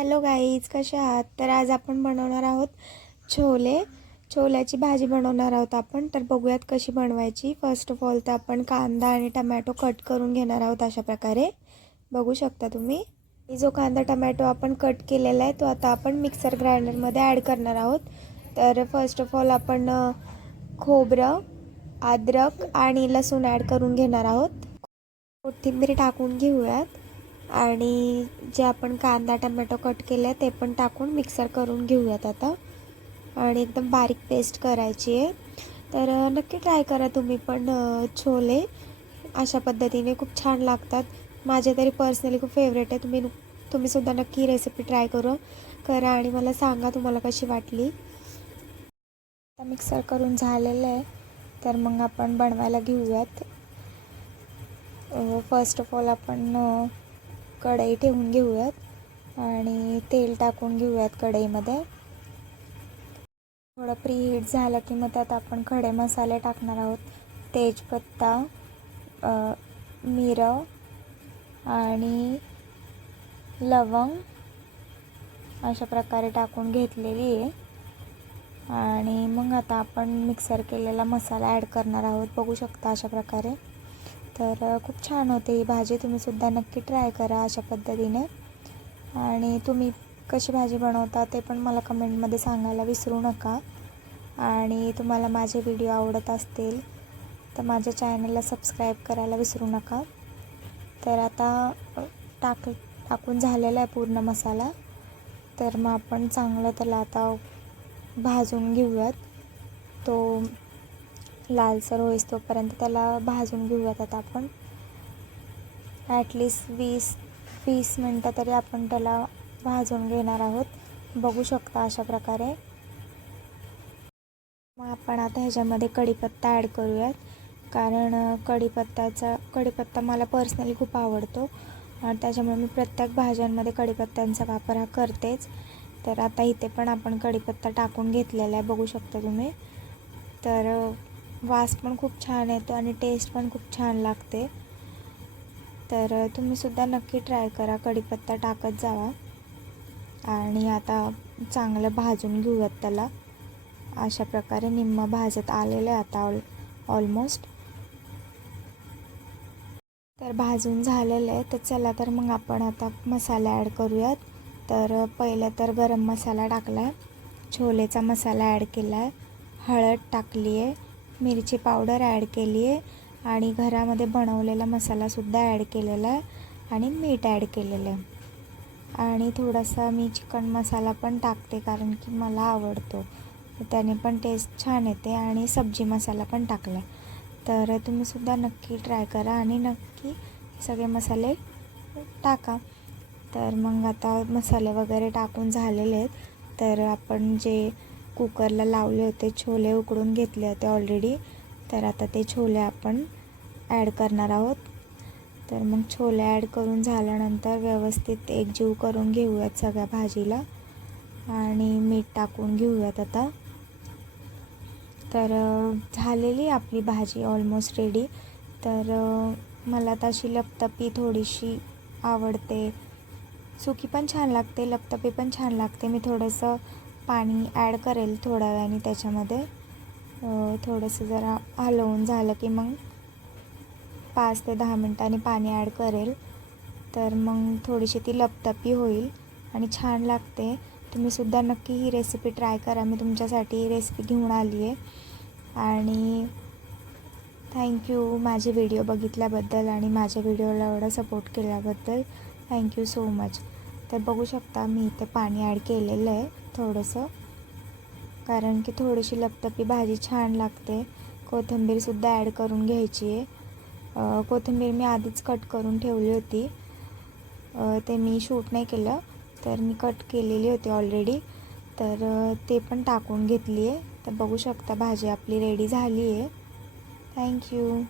Hello guys कसे आहात? तर आज आपण बनवणार आहोत छोले. छोल्याची भाजी बनवणार आहोत आपण. तर बघूयात कशी बनवायची. फर्स्ट ऑफ ऑल तर आपण कांदा आणि टमॅटो कट करून घेणार आहोत अशा प्रकारे. बघू शकता तुम्ही. जो कांदा टमॅटो आपण कट केलेला आहे तो आता आपण मिक्सर ग्राइंडरमध्ये ॲड करणार आहोत. तर फर्स्ट ऑफ ऑल आपण खोबरं अद्रक आणि लसूण ॲड करून घेणार आहोत. कोथिंबीर टाकून घेऊयात. आणि जे आपण कांदा टमॅटो कट केलं आहे ते पण टाकून मिक्सर करून घेऊयात आता. आणि एकदम बारीक पेस्ट करायची आहे. तर नक्की ट्राय करा तुम्ही पण छोले. अशा पद्धतीने खूप छान लागतात. माझे तरी पर्सनली खूप फेवरेट आहे. तुम्ही तुम्ही सुद्धा नक्की रेसिपी ट्राय करू. करा आणि मला सांगा तुम्हाला कशी वाटली. आता मिक्सर करून झालेलं आहे. तर मग आपण बनवायला घेऊयात. फर्स्ट ऑफ ऑल आपण कढई ठेवून घेऊयात आणि तेल टाकून घेऊयात कढईमध्ये. थोडं प्रीहीट झालं की मग त्यात आपण खडे मसाले टाकणार आहोत. तेजपत्ता मिरं आणि लवंग अशा प्रकारे टाकून घेतलेली आहे. आणि मग आता आपण मिक्सर केलेला मसाला ॲड करणार आहोत. बघू शकता अशा प्रकारे. तर खूप छान होते ही भाजी. तुम्हीसुद्धा नक्की ट्राय करा अशा पद्धतीने. आणि तुम्ही कशी भाजी बनवता ते पण मला कमेंटमध्ये सांगायला विसरू नका. आणि तुम्हाला माझे व्हिडिओ आवडत असतील तर माझ्या चॅनलला सबस्क्राईब करायला विसरू नका. तर आता टाक टाकून झालेला आहे पूर्ण मसाला. तर मग आपण चांगलं त्याला आता भाजून घेऊयात. तो लालसर होईस तोपर्यंत त्याला भाजून घेऊयात आता आपण. ॲटलिस्ट वीस वीस मिनटं तरी आपण त्याला भाजून घेणार आहोत. बघू शकता अशा प्रकारे. मग आपण आता ह्याच्यामध्ये कढीपत्ता ॲड करूयात. कारण कढीपत्त्याचा कढीपत्ता मला पर्सनली खूप आवडतो. आणि त्याच्यामुळे मी प्रत्येक भाज्यांमध्ये कढीपत्त्यांचा वापर हा करतेच. तर आता इथे पण आपण कढीपत्ता टाकून घेतलेला आहे. बघू शकता तुम्ही. तर वास पण खूप छान येतो आणि टेस्ट पण खूप छान लागते. तर तुम्हीसुद्धा नक्की ट्राय करा. कढीपत्ता टाकत जावा. आणि आता चांगलं भाजून घेऊयात त्याला. अशा प्रकारे निम्म भाजत आलेलं आहे आता ऑल ऑलमोस्ट तर भाजून झालेलं आहे. तर चला तर मग आपण आता मसाला ॲड करूयात. तर पहिलं तर गरम मसाला टाकला आहे छोलेचा मसाला ॲड केला आहे हळद टाकली आहे मिरची पावडर ॲड केली आहे आणि घरामध्ये बनवलेला मसालासुद्धा ॲड केलेला आहे आणि मीठ ॲड केलेलं आहे. आणि थोडासा मी चिकन मसाला पण टाकते कारण की मला आवडतो. त्याने पण टेस्ट छान येते आणि सब्जी मसाला पण टाकला आहे तर तुम्हीसुद्धा नक्की ट्राय करा आणि नक्की सगळे मसाले टाका. तर मग आता मसाले वगैरे टाकून झालेले आहेत. तर आपण जे कुकरला लावले होते छोले उकडून घेतले होते ऑलरेडी तर आता ते छोले आपण ॲड करणार आहोत. तर मग छोले ॲड करून झाल्यानंतर व्यवस्थित एकजीव करून घेऊयात सगळ्या भाजीला. आणि मीठ टाकून घेऊयात आता. तर झालेली आपली भाजी ऑलमोस्ट रेडी तर मला तशी लपतपी थोडीशी आवडते. सुकी पण छान लागते लपतपी पण छान लागते. मी थोडंसं पाणी ॲड करेल थोड्या वेळाने त्याच्यामध्ये. थोडंसं जरा हलवून झालं की मग पाच ते दहा मिनटांनी पाणी ॲड करेल. तर मग थोडीशी ती लपतपी होईल आणि छान लागते. तुम्हीसुद्धा नक्की ही रेसिपी ट्राय करा. मी तुमच्यासाठी ही रेसिपी घेऊन आली आहे आणि थँक्यू माझे व्हिडिओ बघितल्याबद्दल आणि माझ्या व्हिडिओला एवढा सपोर्ट केल्याबद्दल. थँक्यू सो मच तर बघू शकता मी इथे पाणी ॲड केलेलं आहे. थोडंसं. कारण की थोडीशी लपतपी भाजी छान लागते. कोथिंबीरसुद्धा ॲड करून घ्यायची आहे. कोथिंबीर मी आधीच कट करून ठेवली होती. ते मी शूट नाही केलं. तर मी कट केलेली होती ऑलरेडी तर ते पण टाकून घेतली आहे. तर बघू शकता भाजी आपली रेडी झाली आहे. थँक्यू